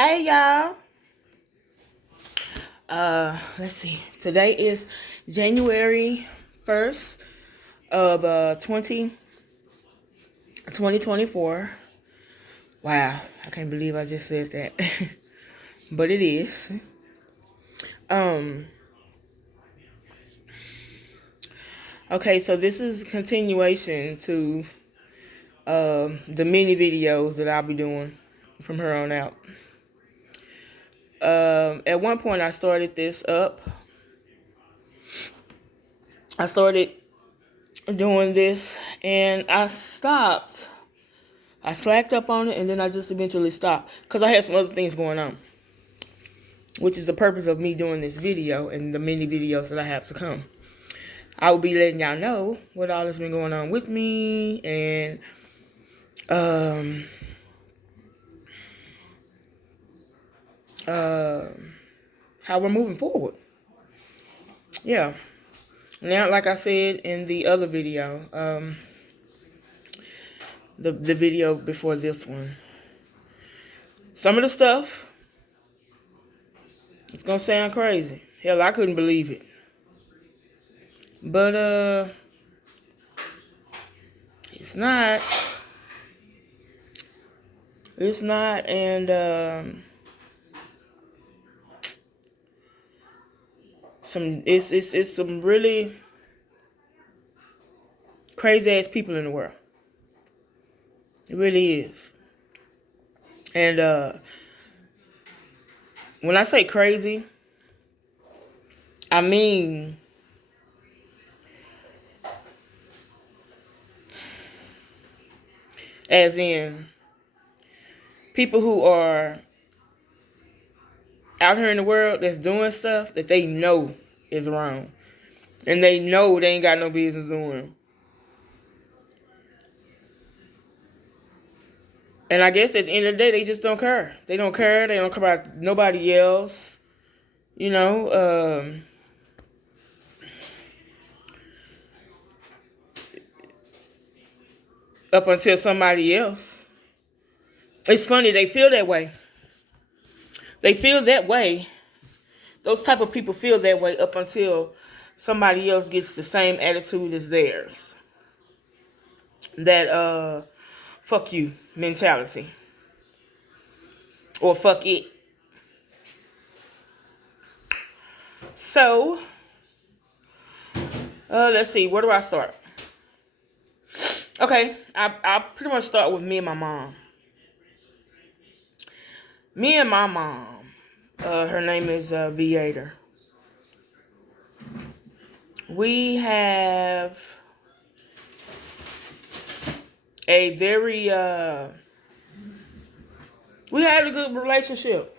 Hey y'all. Let's see. Today is January 1st of 2024. Wow, I can't believe I just said that. But it is. Um okay, so this is a continuation to the mini videos that I'll be doing from here on out. At one point I started this up. I started doing this and I stopped. I slacked up on it and then I just eventually stopped because I had some other things going on, which is the purpose of me doing this video and the many videos that I have to come. I will be letting y'all know what all has been going on with me and how we're moving forward. Yeah. Now, like I said in the other video, the video before this one, some of the stuff, it's gonna sound crazy. Hell, I couldn't believe it. But it's not. It's not, and it's some really crazy ass people in the world. It really is. And when I say crazy, I mean as in people who are out here in the world that's doing stuff that they know is wrong. And they know they ain't got no business doing. And I guess at the end of the day, they just don't care. They don't care. They don't care about nobody else. You know, up until somebody else. It's funny, they feel that way. They feel that way. Those type of people feel that way up until somebody else gets the same attitude as theirs. That fuck you mentality. Or fuck it. So, let's see, where do I start? Okay, I'll pretty much start with me and my mom. Me and my mom, her name is Viator. We have a very, we had a good relationship.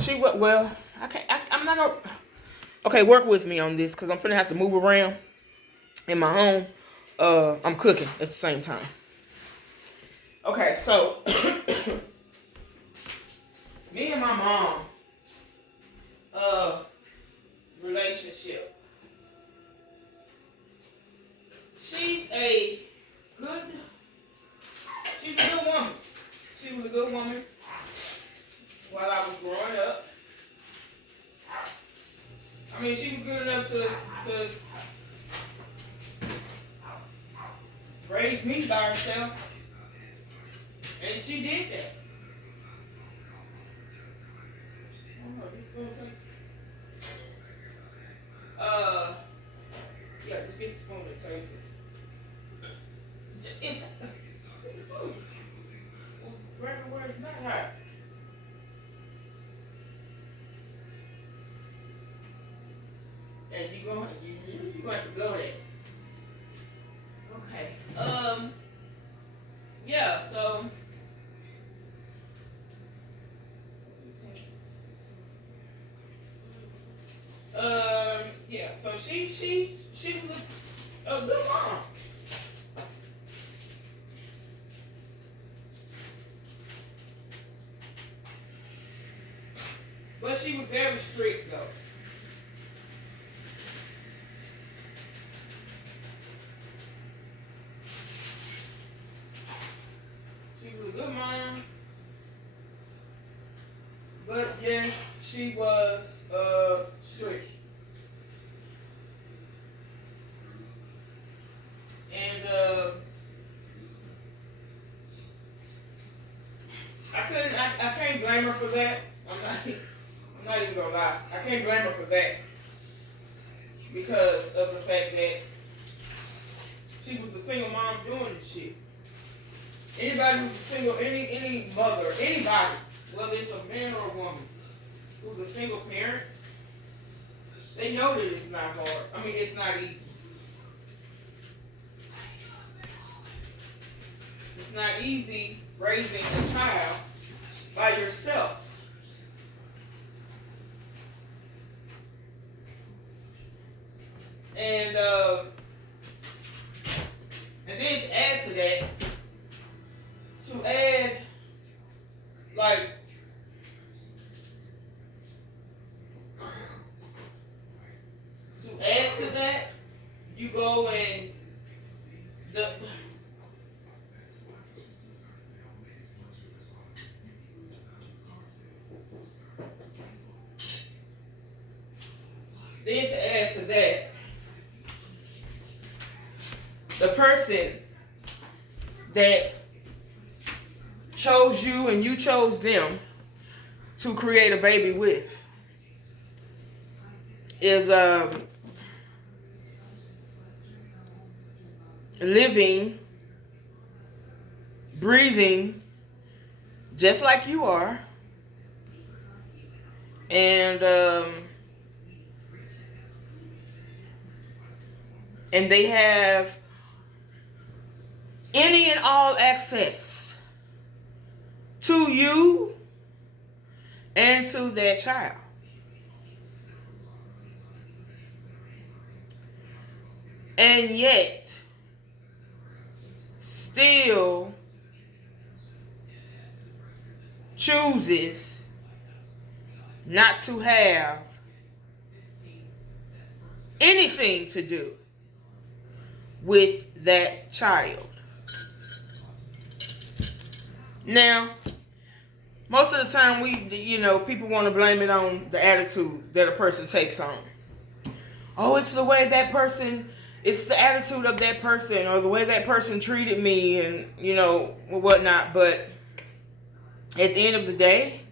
She went, well, I'm not gonna, okay, work with me on this because I'm finna have to move around in my home. I'm cooking at the same time. Okay, so me and my mom, relationship. She's a good, she's a good woman. She was a good woman while I was growing up. I mean, she was good enough to raise me by herself. And she did that. Yeah, just get the spoon and taste it. It's food. Where it's not hot. And you going to blow that. Okay. Yeah. So. Yeah. So she was a good mom. But she was very strict though. She was a good mom. But yes, she was strict. And I can't blame her for that. I'm not even gonna lie. I can't blame her for that because of the fact that she was a single mom doing this shit. Anybody who's a single, any mother, anybody, whether it's a man or a woman, who's a single parent, they know that it's not hard. I mean, it's not easy. It's not easy raising a child by yourself. And then to add to that, like, you go and the person that chose you and you chose them to create a baby with is living, breathing, just like you are, and they have any and all access to you and to their child. And yet, still chooses not to have anything to do with that child. Now, most of the time people want to blame it on the attitude that a person takes on. Oh, it's the way that person, it's the attitude of that person or the way that person treated me and, whatnot. But at the end of the day,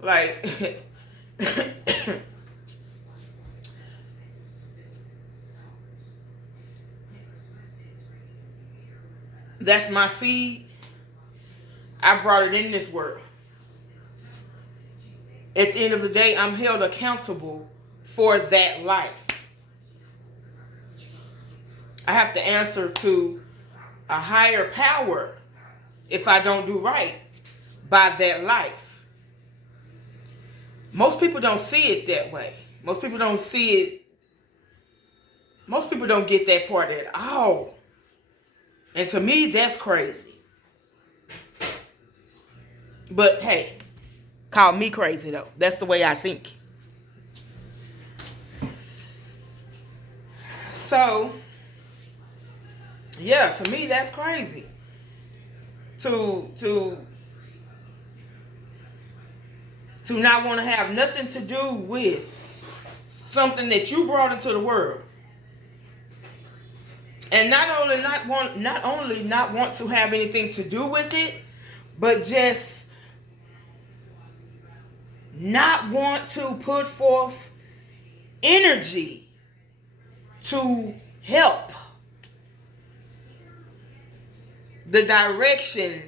like, that's my seed. I brought it in this world. At the end of the day, I'm held accountable for that life. I have to answer to a higher power if I don't do right by that life. Most people don't see it that way. Most people don't see it. Most people don't get that part at all. And to me, that's crazy. But hey, call me crazy though. That's the way I think. So, yeah, to me that's crazy. To not want to have nothing to do with something that you brought into the world. And not only not want to have anything to do with it, but just not want to put forth energy to help the direction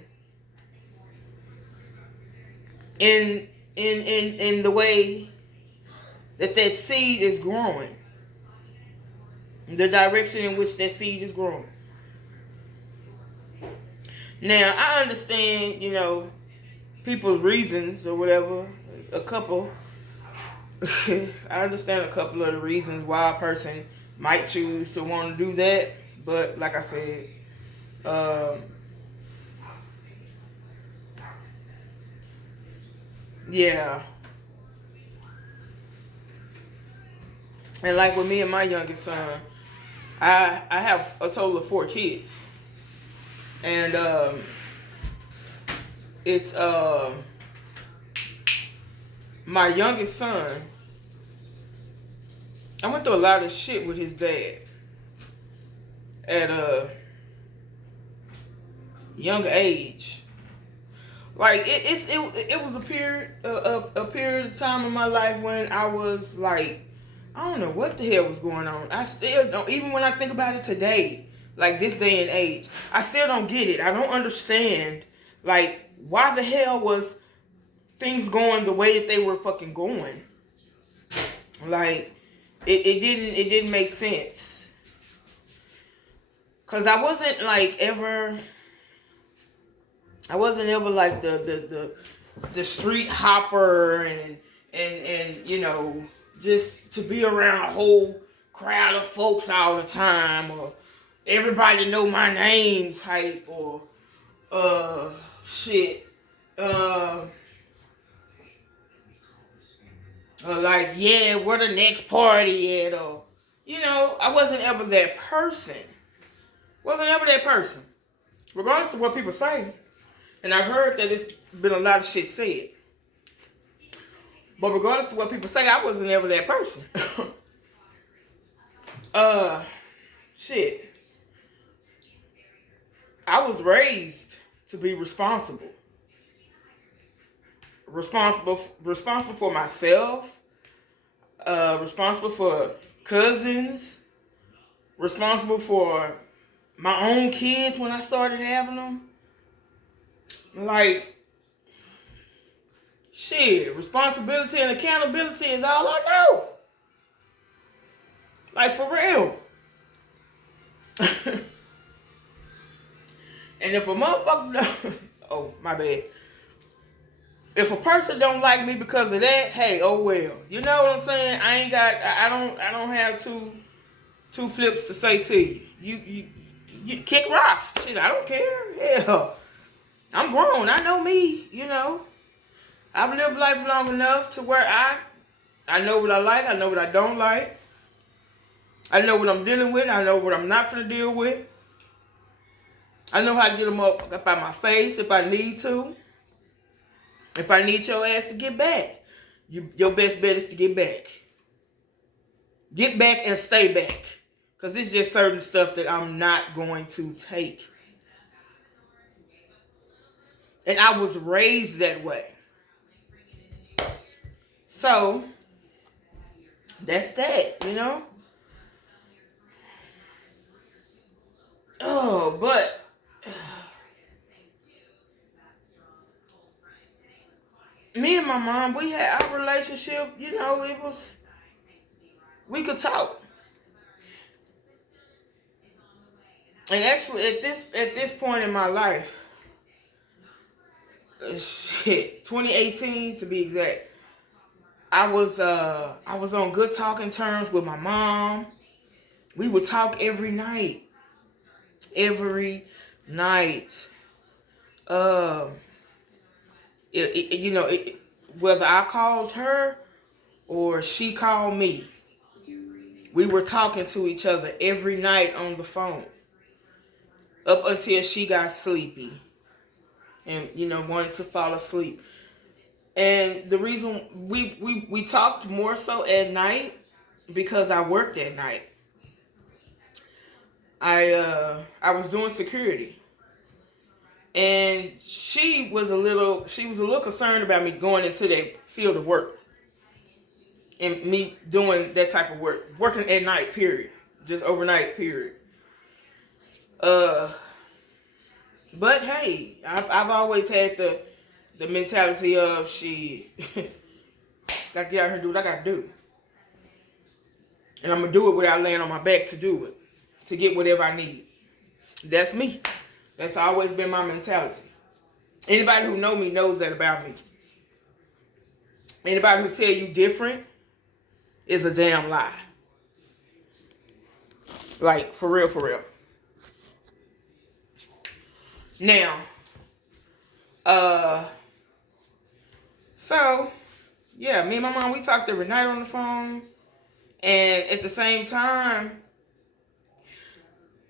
in the way that seed is growing. The direction in which that seed is growing. Now, I understand, people's reasons or whatever. A couple. I understand a couple of the reasons why a person might choose to want to do that. But like I said, yeah. And like with me and my youngest son, I have a total of 4 kids. And it's my youngest son, I went through a lot of shit with his dad at a young age. Like it was a period of time in my life when I was like, I don't know what the hell was going on. I still don't, even when I think about it today, like this day and age, I still don't get it. I don't understand, like, why the hell was things going the way that they were fucking going. Like, it didn't make sense. Cause I wasn't ever like the street hopper and you know, just to be around a whole crowd of folks all the time, or everybody know my name type, or shit. Or like, yeah, where the next party at, or, you know, I wasn't ever that person. Wasn't ever that person. Regardless of what people say. And I've heard that it's been a lot of shit said. But regardless of what people say, I wasn't ever that person. Shit. I was raised to be responsible. Responsible for myself. Responsible for cousins. Responsible for my own kids when I started having them. Like, shit, responsibility and accountability is all I know. Like, for real. And if a motherfucker, oh, my bad. If a person don't like me because of that, hey, oh well. You know what I'm saying? I don't have two flips to say to you. You kick rocks. Shit, I don't care. Hell, I'm grown. I know me, you know. I've lived life long enough to where I know what I like. I know what I don't like. I know what I'm dealing with. I know what I'm not going to deal with. I know how to get them up out my face if I need to. If I need your ass to get back, your best bet is to get back. Get back and stay back. Because it's just certain stuff that I'm not going to take. And I was raised that way. So, that's that, you know? Oh, but me and my mom, we had our relationship, you know, we could talk. And actually, at this point in my life, shit, 2018 to be exact, I was on good talking terms with my mom. We would talk every night. Every night. You know, whether I called her or she called me, we were talking to each other every night on the phone. Up until she got sleepy. And, you know, wanted to fall asleep. And the reason we talked more so at night, because I worked at night. I was doing security. And she was a little concerned about me going into that field of work. And me doing that type of work. Working at night, period. Just overnight, period. But hey, I've always had the mentality of she gotta get out here and do what I gotta do. And I'm gonna do it without laying on my back to do it. To get whatever I need. That's me. That's always been my mentality. Anybody who know me knows that about me. Anybody who tell you different is a damn lie. Like, for real, for real. Now, so, yeah, me and my mom, we talked every night on the phone. And at the same time,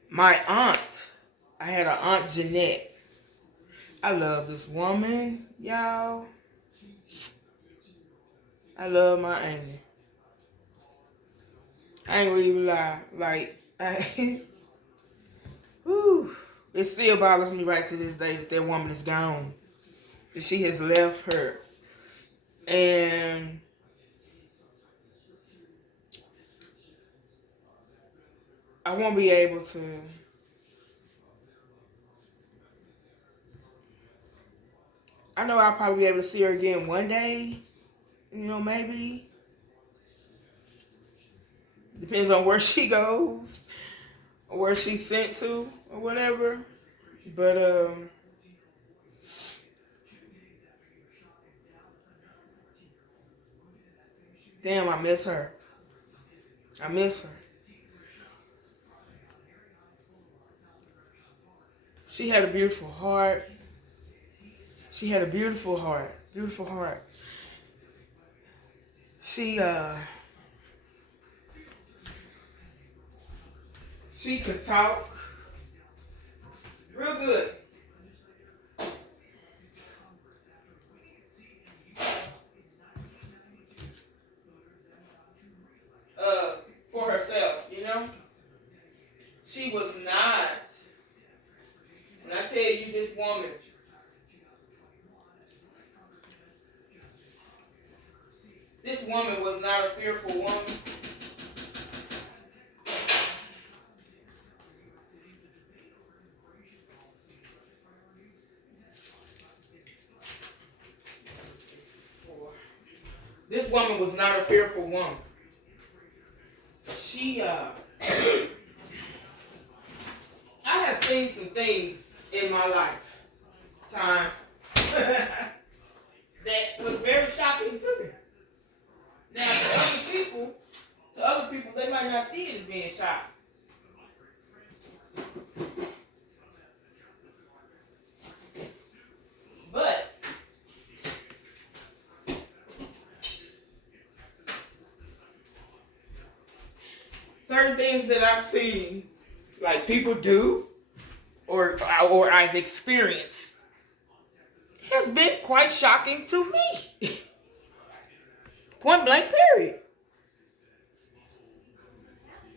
my aunt, I had an Aunt Jeanette. I love this woman, y'all. I love my Angie. I ain't gonna even lie. Like, whew, it still bothers me right to this day that that woman is gone. That she has left her. And I won't be able to. I know I'll probably be able to see her again one day. You know, maybe. Depends on where she goes. Or where she's sent to. Or whatever. But, damn, I miss her. I miss her. She had a beautiful heart. She had a beautiful heart. Beautiful heart. She could talk real good. For herself, you know? She was not. When I tell you this woman was not a fearful woman. This woman was not a fearful woman. I have seen some things in my lifetime that was very shocking to me. Now, to other people, they might not see it as being shocking. But certain things that I've seen, like people do, or I've experienced, has been quite shocking to me. Point blank, period.